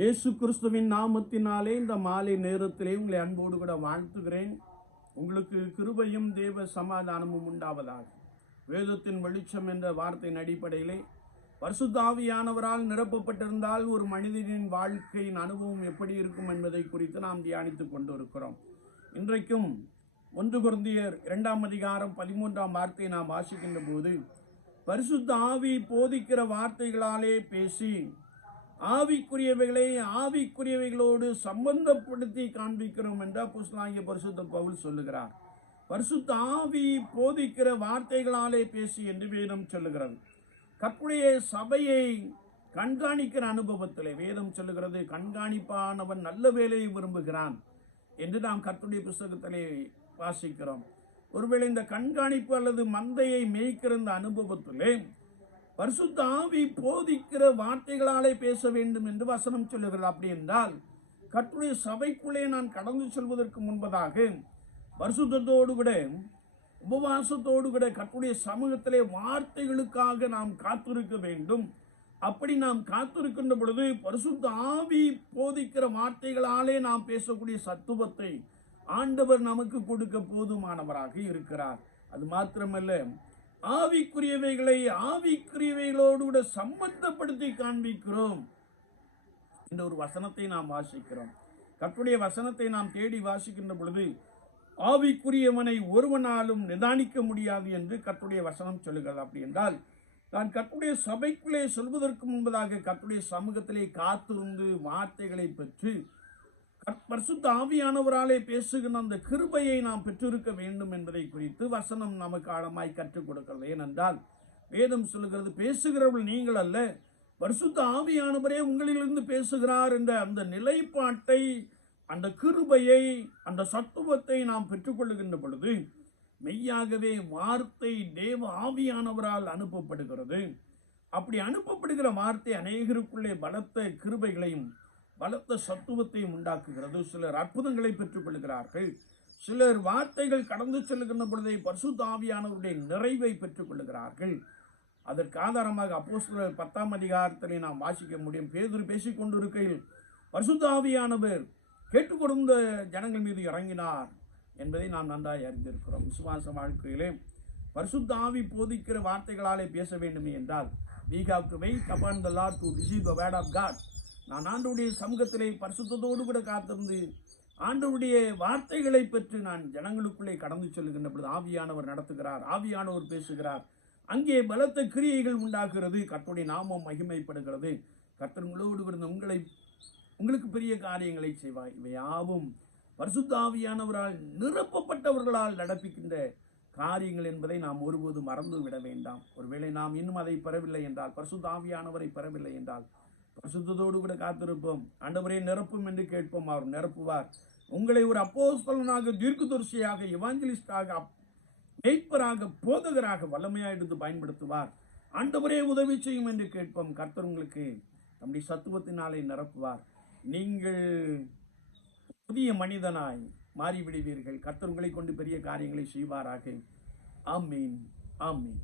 இயேசு கிறிஸ்துவின் நாமத்தினாலே இந்த மாலை நேரத்திலே உங்களை அன்போடு கூட வாழ்த்துகிறேன். உங்களுக்கு கிருபையும் தேவ சமாதானமும் உண்டாவதாக. வேதத்தின் வெளிச்சம் என்ற வார்த்தையின் அடிப்படையிலே பரிசுத்தாவியானவரால் நிரப்பப்பட்டிருந்தால் ஒரு மனிதனின் வாழ்க்கையின் அனுபவம் எப்படி இருக்கும் என்பதை குறித்து நாம் தியானித்துக் கொண்டிருக்கிறோம். இன்றைக்கும் ஒன்று குருந்தியர் இரண்டாம் அதிகாரம் பதிமூன்றாம் வார்த்தையை நாம் வாசிக்கின்ற போது பரிசுத்த ஆவி போதிக்கிற வார்த்தைகளாலே பேசி ஆவிக்குரியவைகளை ஆவிக்குரியவைகளோடு சம்பந்தப்படுத்தி காண்பிக்கிறோம் என்றால் புஸ்லாங்கிய பரிசுத்த பவுல் சொல்லுகிறார். பரிசுத்த ஆவி போதிக்கிற வார்த்தைகளாலே பேசி என்று வேதம் சொல்லுகிறது. கற்புடைய சபையை கண்காணிக்கிற அனுபவத்தில் வேதம் சொல்லுகிறது கண்காணிப்பானவன் நல்ல வேலையை விரும்புகிறான் என்று நாம் கற்புடைய புஸ்தகத்திலே வாசிக்கிறோம். ஒருவேளை இந்த கண்காணிப்பு அல்லது மந்தையை மேய்க்கிற இந்த அனுபவத்திலே பரிசுத்த ஆவி போதிக்கிற வார்த்தைகளாலே பேச வேண்டும் என்று வசனம் சொல்லுகிறது. அப்படி என்றால் கற்றுடைய சபைக்குள்ளே நான் கடந்து செல்வதற்கு முன்பதாக பரிசுத்தோடு கூட உபவாசத்தோடு கூட கற்றுடைய சமூகத்திலே வார்த்தைகளுக்காக நாம் காத்திருக்க வேண்டும். அப்படி நாம் காத்திருக்கின்ற பொழுது பரிசுத்த ஆவி போதிக்கிற வார்த்தைகளாலே நாம் பேசக்கூடிய சத்துவத்தை ஆண்டவர் நமக்கு கொடுக்க போதுமானவராக இருக்கிறார். அது மாத்திரமல்ல ஆவிக்குரியவைகளை ஆவிக்குரியவைகளோடு கூட சம்பந்தப்படுத்தி காண்பிக்கிறோம் இந்த ஒரு வசனத்தை நாம் வாசிக்கிறோம். கற்றுடைய வசனத்தை நாம் தேடி வாசிக்கின்ற பொழுது ஆவிக்குரியவனை ஒருவனாலும் நிதானிக்க முடியாது என்று கற்றுடைய வசனம் சொல்லுகிறது. அப்படி என்றால் நான் கற்றுடைய சபைக்குள்ளே சொல்வதற்கு முன்பதாக கற்றுடைய சமூகத்திலே காத்திருந்து வார்த்தைகளை பெற்று பரிசுத்த ஆவியானவராலே பேசுகின்ற அந்த கிருபையை நாம் பெற்றிருக்க வேண்டும் என்பதை குறித்து வசனம் நமக்கு ஆழமாய் கற்றுக் கொடுக்கிறது. ஏனென்றால் வேதம் சொல்லுகிறது பேசுகிறவள் நீங்கள் அல்ல பரிசுத்த ஆவியானவரே உங்களிலிருந்து பேசுகிறார் என்ற அந்த நிலைப்பாட்டை அந்த கிருபையை அந்த சத்துவத்தை நாம் பெற்றுக்கொள்ளுகின்ற பொழுது மெய்யாகவே வார்த்தை தேவ ஆவியானவரால் அனுப்பப்படுகிறது. அப்படி அனுப்பப்படுகிற வார்த்தை அநேகருக்குள்ளே பலத்த கிருபைகளையும் பலத்த சத்துவத்தையும் உண்டாக்குகிறது. சிலர் அற்புதங்களை பெற்றுக்கொள்கிறார்கள் சிலர் வார்த்தைகள் கடந்து செல்கின்ற பொழுதே பரிசுத்தாவியானவருடைய நிறைவை பெற்றுக்கொள்கிறார்கள் அதற்கு ஆதாரமாக அப்போஸ்தலர் பத்தாம் அதிகாரத்திலே நாம் வாசிக்க முடியும். பேதுரு பேசிக் கொண்டிருக்கையில் பரிசுத்த கேட்டுக்கொடுந்த ஜனங்கள் மீது இறங்கினார் என்பதை நாம் நன்றாய் அறிந்திருக்கிறோம். விசுவாச வாழ்க்கையிலே பரிசுத்தாவி போதிக்கிற வார்த்தைகளாலே பேச வேண்டுமே என்றால் we have to wait upon the Lord to receive the word of God. நான் ஆண்டவுடைய சமூகத்திலே பரிசுத்தோடு கூட காத்திருந்து ஆண்டவருடைய வார்த்தைகளை பெற்று நான் ஜனங்களுக்குள்ளே கடந்து செல்கின்ற பொழுது ஆவியானவர் நடத்துகிறார் ஆவியானவர் பேசுகிறார். அங்கே பலத்த கிரியைகள் உண்டாகிறது. கர்த்தருடைய நாமம் மகிமைப்படுகிறது. கர்த்தர் உங்களோடு இருந்த உங்களை உங்களுக்கு பெரிய காரியங்களை செய்வாய் இவை யாவும் பரிசுத்த ஆவியானவரால் நிரப்பப்பட்டவர்களால் நடப்பிக்கின்ற காரியங்கள் என்பதை நாம் ஒருபோதும் மறந்து விட வேண்டாம். ஒருவேளை நாம் இன்னும் அதை பெறவில்லை என்றால் பரிசுத்த ஆவியானவரை பெறவில்லை என்றால் பரிசுத்தத்தோடு கூட காத்திருப்போம். ஆண்டவரே நிரப்பும் என்று கேட்போம். அவர் நிரப்புவார். உங்களை ஒரு அப்போஸ்தலனாக தீர்க்கதரிசியாக இவாஞ்சலிஸ்டாக மெய்ப்பராக போதகராக வல்லமையாக எடுத்து பயன்படுத்துவார். ஆண்டவரே உதவி செய்யும் என்று கேட்போம். கர்த்தர் உங்களுக்கு நம்முடைய சத்துவத்தினாலே நிரப்புவார். நீங்கள் புதிய மனிதனாய் மாறிவிடுவீர்கள். கர்த்தர் உங்களை கொண்டு பெரிய காரியங்களை செய்வாராக. ஆமீன். ஆமீன்.